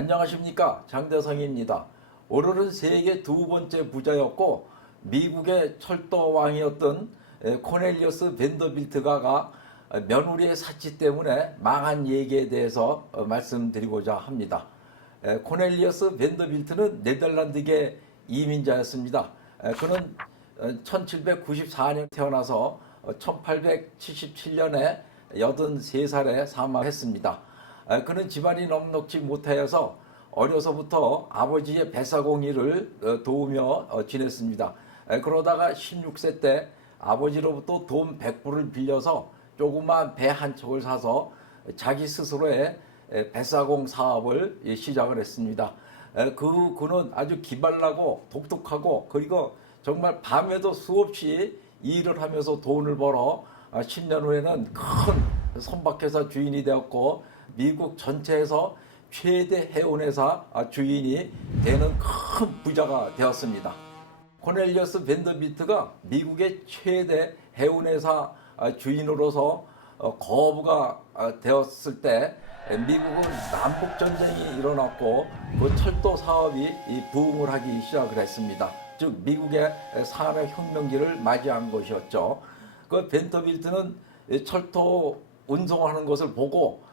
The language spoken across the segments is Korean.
안녕하십니까, 장대성입니다. 오늘은 세계 두 번째 부자였고 미국의 철도왕이었던 코넬리어스 밴더빌트가 며느리의 사치 때문에 망한 얘기에 대해서 말씀드리고자 합니다. 코넬리어스 밴더빌트는 네덜란드계 이민자였습니다. 그는 1794년 태어나서 1877년에 83살에 사망했습니다. 그는 집안이 넉넉지 못하여서 어려서부터 아버지의 배사공 일을 도우며 지냈습니다. 그러다가 16세 때 아버지로부터 돈 100불을 빌려서 조그만 배 한 척을 사서 자기 스스로의 배사공 사업을 시작을 했습니다. 그는 아주 기발나고 독특하고 그리고 정말 밤에도 수없이 일을 하면서 돈을 벌어 10년 후에는 큰 선박회사 주인이 되었고 미국 전체에서 최대 해운회사 주인이 되는 큰 부자가 되었습니다. 코넬리어스 밴더빌트가 미국의 최대 해운회사 주인으로서 거부가 되었을 때 미국은 남북전쟁이 일어났고 그 철도 사업이 부흥을 하기 시작을 했습니다. 즉 미국의 산업혁명기를 맞이한 것이었죠. 그 밴더빌트는 철도 운송하는 것을 보고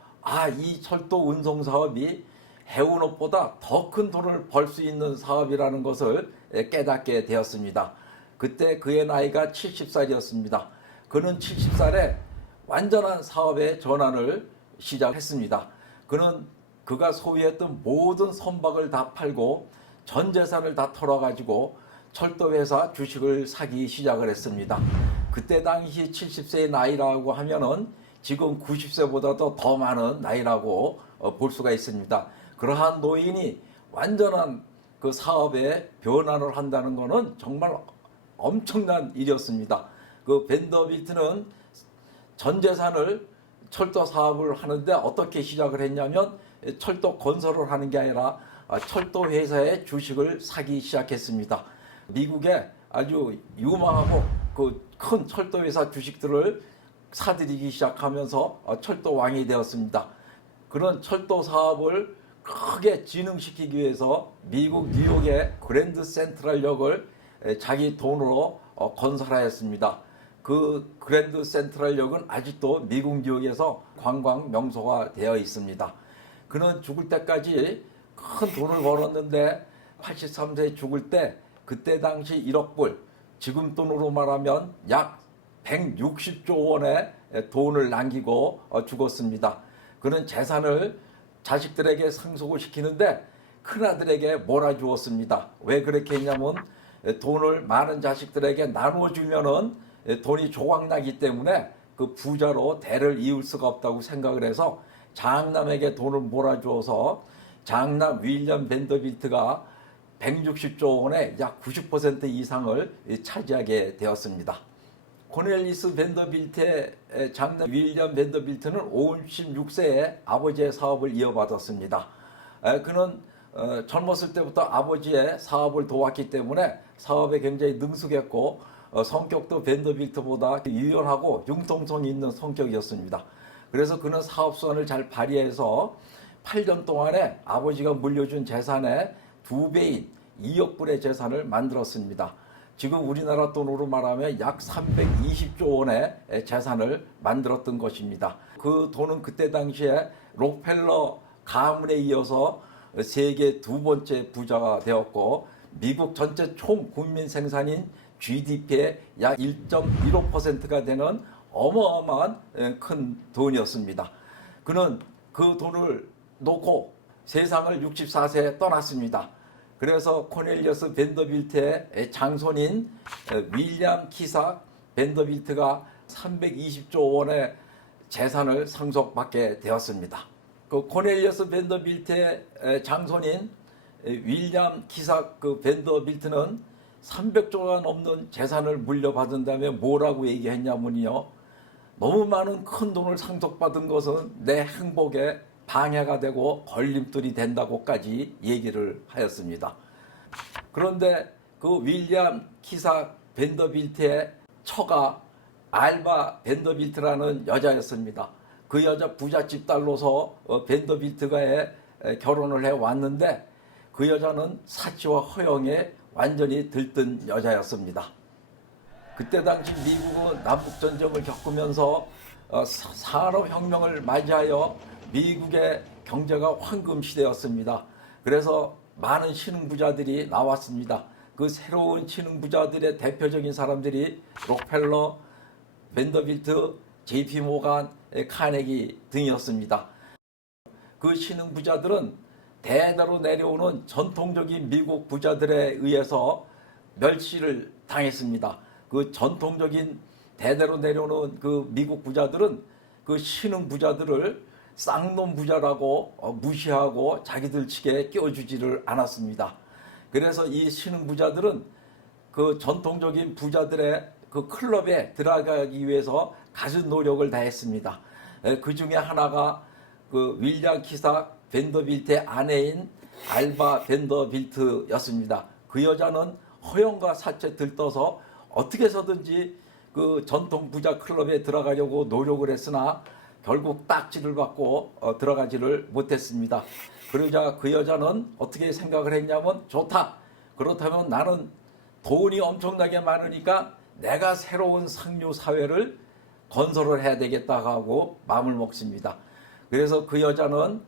이 철도 운송 사업이 해운업보다 더 큰 돈을 벌 수 있는 사업이라는 것을 깨닫게 되었습니다. 그때 그의 나이가 70살이었습니다. 그는 70살에 완전한 사업의 전환을 시작했습니다. 그가 소유했던 모든 선박을 다 팔고 전 재산을 다 털어가지고 철도회사 주식을 사기 시작을 했습니다. 그때 당시 70세의 나이라고 하면은 지금 90세보다도 더 많은 나이라고 볼 수가 있습니다. 그러한 노인이 완전한 그 사업에 변화를 한다는 것은 정말 엄청난 일이었습니다. 그 밴더빌트는 전 재산을 철도 사업을 하는데 어떻게 시작을 했냐면 철도 건설을 하는 게 아니라 철도 회사의 주식을 사기 시작했습니다. 미국에 아주 유망하고 그 큰 철도 회사 주식들을 사들이기 시작하면서 철도 왕이 되었습니다. 그런 철도 사업을 크게 진흥시키기 위해서 미국 뉴욕의 그랜드 센트럴역을 자기 돈으로 건설하였습니다. 그 그랜드 센트럴역은 아직도 미국 뉴욕에서 관광 명소가 되어 있습니다. 그는 죽을 때까지 큰 돈을 벌었는데 83세에 죽을 때 그때 당시 1억 불, 지금 돈으로 말하면 약 160조 원의 돈을 남기고 죽었습니다. 그는 재산을 자식들에게 상속을 시키는데 큰아들에게 몰아주었습니다. 왜 그렇게 했냐면 돈을 많은 자식들에게 나눠주면은 돈이 조각나기 때문에 그 부자로 대를 이을 수가 없다고 생각을 해서 장남에게 돈을 몰아주어서 장남 윌리엄 밴더빌트가 160조 원의 약 90% 이상을 차지하게 되었습니다. 코넬리스 밴더빌트의 장남 윌리엄 밴더빌트는 56세에 아버지의 사업을 이어받았습니다. 그는 젊었을 때부터 아버지의 사업을 도왔기 때문에 사업에 굉장히 능숙했고 성격도 밴더빌트보다 유연하고 융통성이 있는 성격이었습니다. 그래서 그는 사업수완을 잘 발휘해서 8년 동안에 아버지가 물려준 재산의 2배인 2억 불의 재산을 만들었습니다. 지금 우리나라 돈으로 말하면 약 320조 원의 재산을 만들었던 것입니다. 그 돈은 그때 당시에 록펠러 가문에 이어서 세계 두 번째 부자가 되었고 미국 전체 총 국민 생산인 GDP의 약 1.15%가 되는 어마어마한 큰 돈이었습니다. 그는 그 돈을 놓고 세상을 64세에 떠났습니다. 그래서 코넬리어스 밴더빌트의 장손인 윌리엄 키삭 밴더빌트가 320조 원의 재산을 상속받게 되었습니다. 그 코넬리어스 밴더빌트의 장손인 윌리엄 키삭 밴더빌트는 300조가 넘는 재산을 물려받은 다음에 뭐라고 얘기했냐면요. 너무 많은 큰 돈을 상속받은 것은 내 행복에 방해가 되고 걸림돌이 된다고까지 얘기를 하였습니다. 그런데 그 윌리엄 키삭 밴더빌트의 처가 알바 밴더빌트라는 여자였습니다. 그 여자 부잣집 딸로서 밴더빌트가의 결혼을 해왔는데 그 여자는 사치와 허영에 완전히 들뜬 여자였습니다. 그때 당시 미국은 남북전쟁을 겪으면서 산업혁명을 맞이하여 미국의 경제가 황금 시대였습니다. 그래서 많은 신흥부자들이 나왔습니다. 그 새로운 신흥부자들의 대표적인 사람들이 록펠러, 벤더빌트, JP 모간, 카네기 등이었습니다. 그 신흥부자들은 대대로 내려오는 전통적인 미국 부자들에 의해서 멸시를 당했습니다. 그 전통적인 대대로 내려오는 그 미국 부자들은 그 신흥부자들을 쌍놈 부자라고 무시하고 자기들 측에 끼워주지를 않았습니다. 그래서 이 신흥부자들은 그 전통적인 부자들의 그 클럽에 들어가기 위해서 갖은 노력을 다했습니다. 그 중에 하나가 그 윌리엄 키사 벤더빌트의 아내인 알바 벤더빌트였습니다. 그 여자는 허영과 사채 들떠서 어떻게 해서든지 그 전통 부자 클럽에 들어가려고 노력을 했으나 결국 딱지를 받고 들어가지를 못했습니다. 그러자 그 여자는 어떻게 생각을 했냐면, 좋다, 그렇다면 나는 돈이 엄청나게 많으니까 내가 새로운 상류 사회를 건설을 해야 되겠다 하고 마음을 먹습니다. 그래서 그 여자는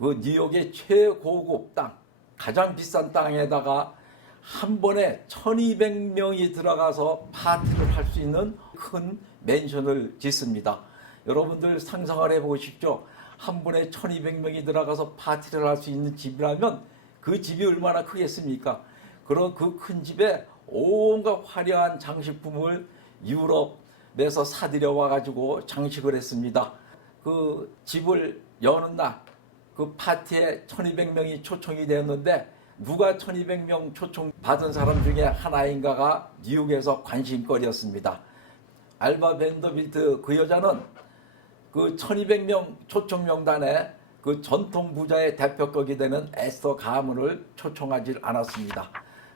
그 뉴욕의 최고급 땅, 가장 비싼 땅에다가 한 번에 1200명이 들어가서 파티를 할 수 있는 큰 맨션을 짓습니다. 여러분들 상상을 해보십시오. 한 번에 1200명이 들어가서 파티를 할 수 있는 집이라면 그 집이 얼마나 크겠습니까? 그런 그 큰 집에 온갖 화려한 장식품을 유럽에서 사들여 와가지고 장식을 했습니다. 그 집을 여는 날, 그 파티에 1200명이 초청이 되었는데 누가 1200명 초청 받은 사람 중에 하나인가가 뉴욕에서 관심거리였습니다. 알바 벤더빌트 그 여자는 그 1200명 초청 명단에 그 전통 부자의 대표격이 되는 에스더 가문을 초청하지 않았습니다.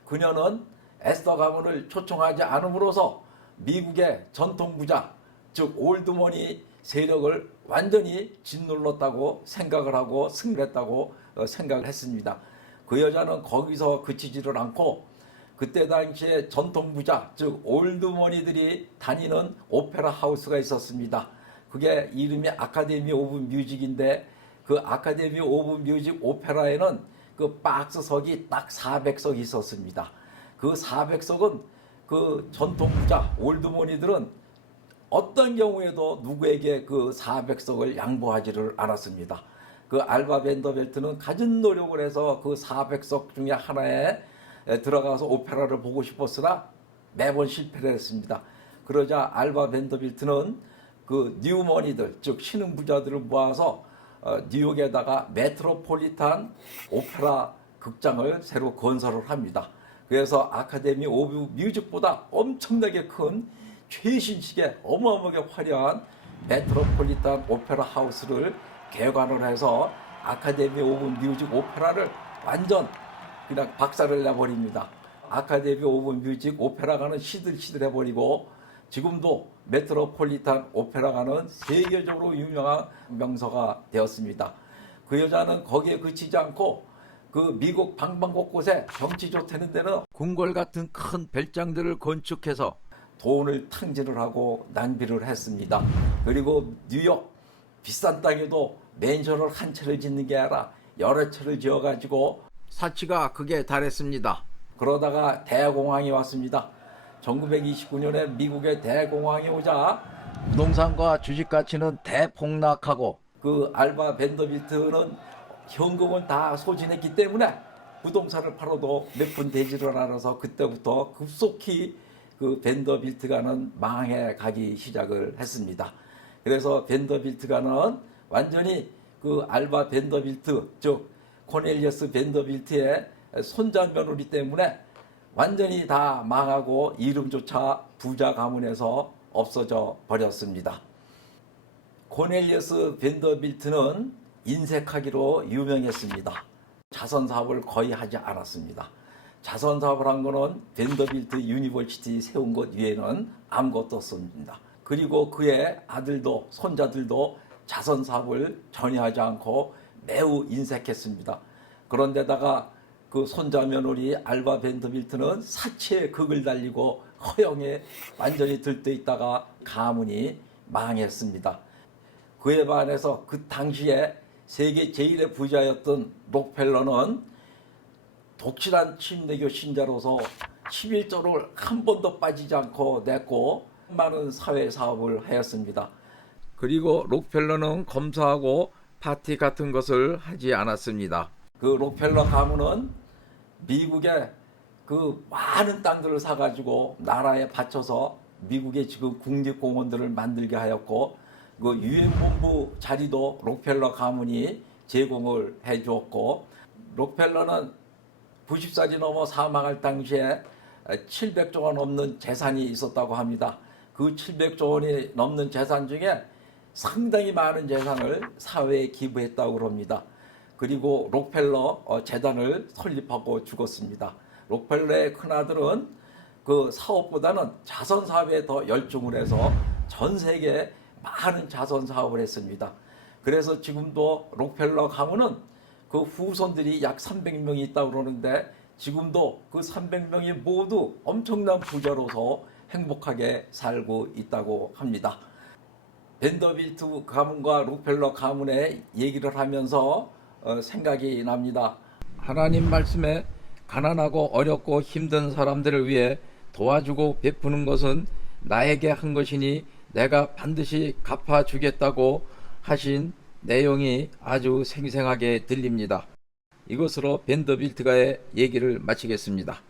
그녀는 에스더 가문을 초청하지 않음으로써 미국의 전통 부자, 즉 올드머니 세력을 완전히 짓눌렀다고 생각을 하고 승리했다고 생각을 했습니다. 그 여자는 거기서 그치지를 않고 그때 당시에 전통 부자, 즉 올드머니들이 다니는 오페라 하우스가 있었습니다. 그게 이름이 아카데미 오브 뮤직인데 그 아카데미 오브 뮤직 오페라에는 그 박스석이 딱 400석이 있었습니다. 그 400석은 그 전통 부자, 올드머니들은 어떤 경우에도 누구에게 그 400석을 양보하지를 않았습니다. 그 알바 벤더빌트는 갖은 노력을 해서 그 400석 중에 하나에 들어가서 오페라를 보고 싶었으나 매번 실패를 했습니다. 그러자 알바 벤더빌트는 그 뉴머니들, 즉 신흥부자들을 모아서 뉴욕에다가 메트로폴리탄 오페라 극장을 새로 건설을 합니다. 그래서 아카데미 오브 뮤직보다 엄청나게 큰 최신식의 어마어마하게 화려한 메트로폴리탄 오페라 하우스를 개관을 해서 아카데미 오브 뮤직 오페라를 완전 그냥 박살을 내버립니다. 아카데미 오브 뮤직 오페라가는 시들시들해버리고 지금도 메트로폴리탄 오페라가는 세계적으로 유명한 명소가 되었습니다. 그 여자는 거기에 그치지 않고 그 미국 방방곳곳에 경치 좋다는 데는 궁궐 같은 큰 별장들을 건축해서 돈을 탕진을 하고 낭비를 했습니다. 그리고 뉴욕 비싼 땅에도 맨션을 한 채를 짓는 게 아니라 여러 채를 지어가지고 사치가 극에 달했습니다. 그러다가 대공황이 왔습니다. 1929년에 미국의 대공황이 오자 부동산과 주식 가치는 대폭락하고 그 알바 벤더빌트는 현금을 다 소진했기 때문에 부동산을 팔아도 몇 푼 되지를 않아서 그때부터 급속히 그 벤더빌트가는 망해 가기 시작을 했습니다. 그래서 벤더빌트가는 완전히 그 알바 벤더빌트, 즉 코넬리어스 벤더빌트의 손자 며느리 때문에 완전히 다 망하고 이름조차 부자 가문에서 없어져 버렸습니다. 코넬리어스 벤더빌트는 인색하기로 유명했습니다. 자선 사업을 거의 하지 않았습니다. 자선 사업을 한 거는 벤더빌트 유니버시티 세운 것 외에는 아무것도 없습니다. 그리고 그의 아들도 손자들도 자선 사업을 전혀 하지 않고 매우 인색했습니다. 그런데다가 그 손자 며느리 알바 벤더빌트는 사치의 극을 달리고 허영에 완전히 들떠 있다가 가문이 망했습니다. 그에 반해서 그 당시에 세계 제1의 부자였던 록펠러는 독실한 침례교 신자로서 11조를 한 번도 빠지지 않고 냈고 많은 사회 사업을 하였습니다. 그리고 록펠러는 검사하고 파티 같은 것을 하지 않았습니다. 그 록펠러 가문은 미국에 그 많은 땅들을 사가지고 나라에 바쳐서 미국의 지금 국립공원들을 만들게 하였고 그 유엔본부 자리도 록펠러 가문이 제공을 해주었고 록펠러는 90살이 넘어 사망할 당시에 700조 원 넘는 재산이 있었다고 합니다. 그 700조 원이 넘는 재산 중에 상당히 많은 재산을 사회에 기부했다고 합니다. 그리고 록펠러 재단을 설립하고 죽었습니다. 록펠러의 큰아들은 그 사업보다는 자선 사업에 더 열중을 해서 전 세계에 많은 자선 사업을 했습니다. 그래서 지금도 록펠러 가문은 그 후손들이 약 300명이 있다고 그러는데 지금도 그 300명이 모두 엄청난 부자로서 행복하게 살고 있다고 합니다. 벤더빌트 가문과 록펠러 가문의 얘기를 하면서 생각이 납니다. 하나님 말씀에 가난하고 어렵고 힘든 사람들을 위해 도와주고 베푸는 것은 나에게 한 것이니 내가 반드시 갚아주겠다고 하신 내용이 아주 생생하게 들립니다. 이것으로 벤더빌트가의 얘기를 마치겠습니다.